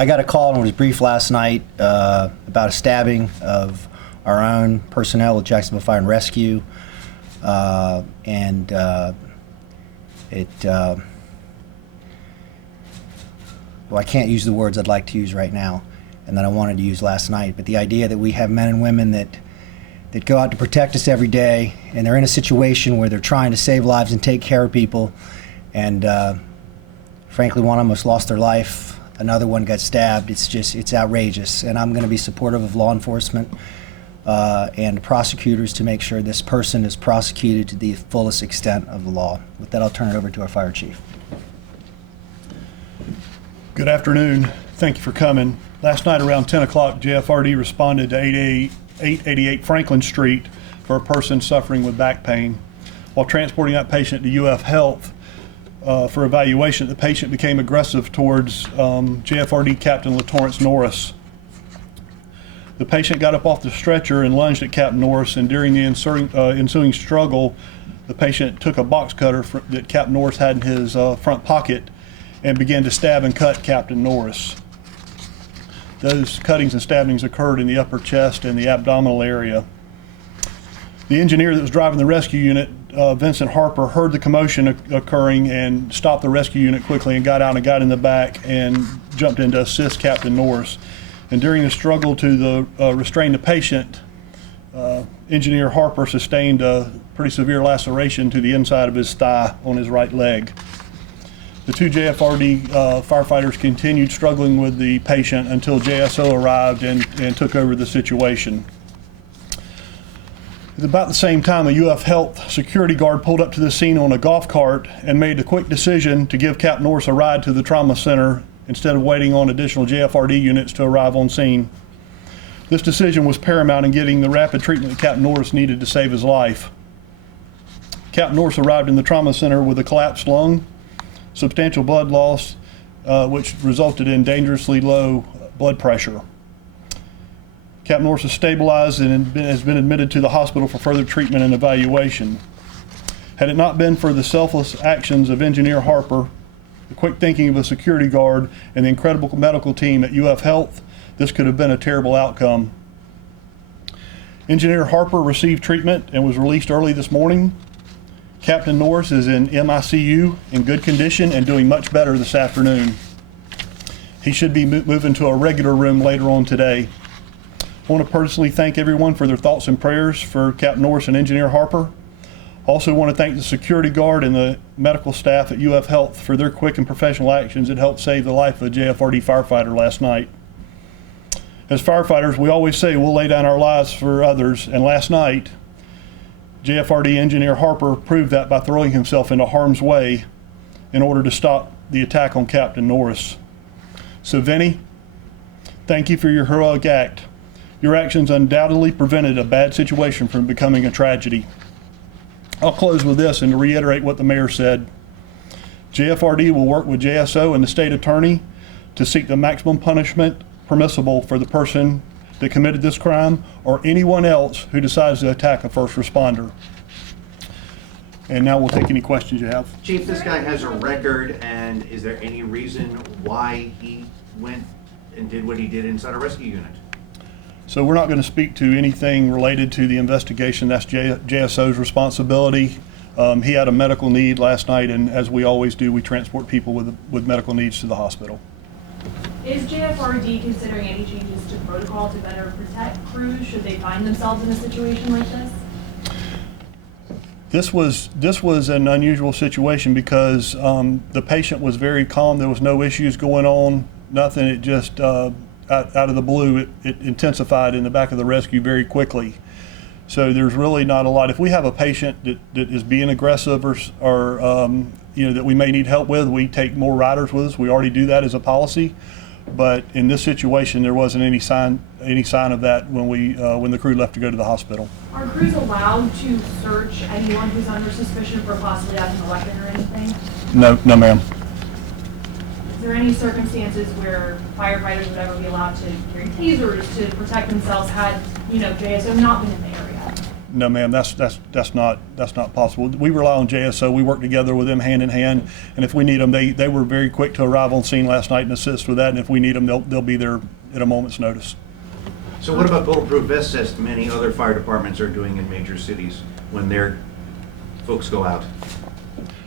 I got a call and was briefed last night about a stabbing of our own personnel with Jacksonville Fire and Rescue, well, I can't use the words I'd like to use right now and that I wanted to use last night, but the idea that we have men and women that go out to protect us every day, and they're in a situation where they're trying to save lives and take care of people, and frankly, one almost lost their life. Another one got stabbed. It's outrageous. And I'm going to be supportive of law enforcement and prosecutors to make sure this person is prosecuted to the fullest extent of the law. With that, I'll turn it over to our fire chief. Good afternoon. Thank you for coming. Last night around 10 o'clock, JFRD responded to 888 Franklin Street for a person suffering with back pain. While transporting that patient to UF Health, for evaluation, the patient became aggressive towards JFRD Captain LaTorrance Norris. The patient got up off the stretcher and lunged at Captain Norris, and during the ensuing struggle, the patient took a box cutter that Captain Norris had in his front pocket and began to stab and cut Captain Norris. Those cuttings and stabbings occurred in the upper chest and the abdominal area. The engineer that was driving the rescue unit, Vincent Harper, heard the commotion occurring and stopped the rescue unit quickly and got out and got in the back and jumped in to assist Captain Norris. And during the struggle to restrain the patient, Engineer Harper sustained a pretty severe laceration to the inside of his thigh on his right leg. The two JFRD firefighters continued struggling with the patient until JSO arrived and took over the situation. At about the same time, a UF Health security guard pulled up to the scene on a golf cart and made the quick decision to give Captain Norris a ride to the trauma center instead of waiting on additional JFRD units to arrive on scene. This decision was paramount in getting the rapid treatment that Captain Norris needed to save his life. Captain Norris arrived in the trauma center with a collapsed lung, substantial blood loss, which resulted in dangerously low blood pressure. Captain Norris is stabilized and has been admitted to the hospital for further treatment and evaluation. Had it not been for the selfless actions of Engineer Harper, the quick thinking of a security guard, and the incredible medical team at UF Health, this could have been a terrible outcome. Engineer Harper received treatment and was released early this morning. Captain Norris is in MICU in good condition and doing much better this afternoon. He should be moving to a regular room later on today. I want to personally thank everyone for their thoughts and prayers for Captain Norris and Engineer Harper. Also want to thank the security guard and the medical staff at UF Health for their quick and professional actions that helped save the life of a JFRD firefighter last night. As firefighters, we always say we'll lay down our lives for others, and last night, JFRD Engineer Harper proved that by throwing himself into harm's way in order to stop the attack on Captain Norris. So Vinny, thank you for your heroic act. Your actions undoubtedly prevented a bad situation from becoming a tragedy. I'll close with this and to reiterate what the mayor said. JFRD will work with JSO and the state attorney to seek the maximum punishment permissible for the person that committed this crime or anyone else who decides to attack a first responder. And now we'll take any questions you have. Chief, this guy has a record, and is there any reason why he went and did what he did inside a rescue unit? So we're not going to speak to anything related to the investigation. That's JSO's responsibility. He had a medical need last night, and as we always do, we transport people with medical needs to the hospital. Is JFRD considering any changes to protocol to better protect crews should they find themselves in a situation like this? This was an unusual situation because the patient was very calm. There was no issues going on, nothing. It just out of the blue, it intensified in the back of the rescue very quickly. So there's really not a lot. If we have a patient that is being aggressive or that we may need help with, we take more riders with us. We already do that as a policy. But in this situation, there wasn't any sign of that when the crew left to go to the hospital. Are crews allowed to search anyone who's under suspicion for possibly having a weapon or anything? No, ma'am. Is there any circumstances where firefighters would ever be allowed to carry tasers to protect themselves had, JSO not been in the area? No, ma'am, that's not possible. We rely on JSO. We work together with them hand in hand, and if we need them, they were very quick to arrive on scene last night and assist with that. And if we need them, they'll be there at a moment's notice. So what about bulletproof vests, as many other fire departments are doing in major cities when their folks go out?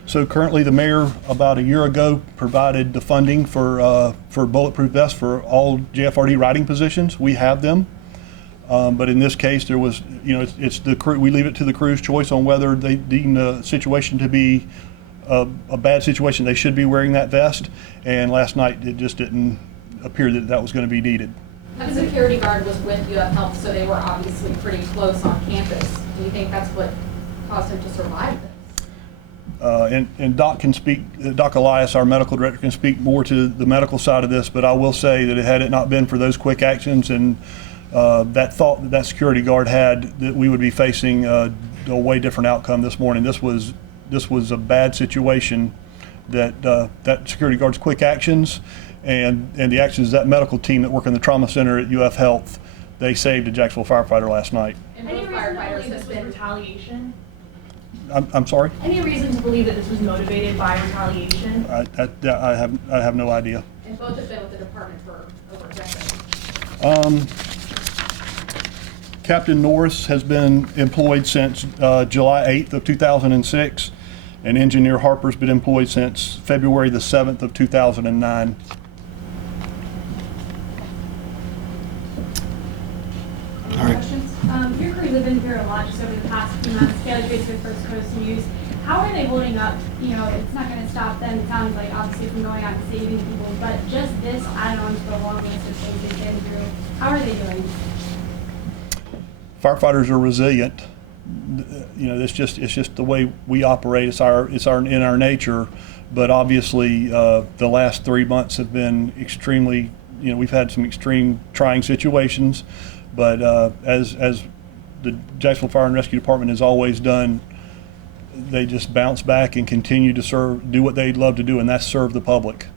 So currently, the mayor about a year ago provided the funding for bulletproof vests for all JFRD riding positions. We have them. But in this case, there was, it's the crew. We leave it to the crew's choice on whether they deem the situation to be a bad situation. They should be wearing that vest. And last night, it just didn't appear that was going to be needed. The security guard was with UF Health, so they were obviously pretty close on campus. Do you think that's what caused him to survive this? And Doc can speak. Doc Elias, our medical director, can speak more to the medical side of this. But I will say that had it not been for those quick actions and that thought that security guard had, that we would be facing a way different outcome this morning. This was a bad situation. That security guard's quick actions and the actions of that medical team that work in the trauma center at UF Health, they saved a Jacksonville firefighter last night. And Any both reason to firefighters believe this have was been. retaliation? I'm sorry. Any reason to believe that this was motivated by retaliation? I have no idea. And both have been with the department for over a decade. Captain Norris has been employed since July 8th of 2006, and Engineer Harper's been employed since February the 7th of 2009. All right. Questions? Your crews have been here a lot just over the past few months, Daily Basic, First Coast News. How are they holding up? It's not going to stop them, it sounds like, obviously, from going out and saving people, but just this added on to the long list of things they've been through. How are they doing? Firefighters are resilient. It's just the way we operate. It's in our nature. But obviously, the last 3 months have been extremely. We've had some extreme trying situations. But as the Jacksonville Fire and Rescue Department has always done, they just bounce back and continue to do what they love to do, and that's serve the public.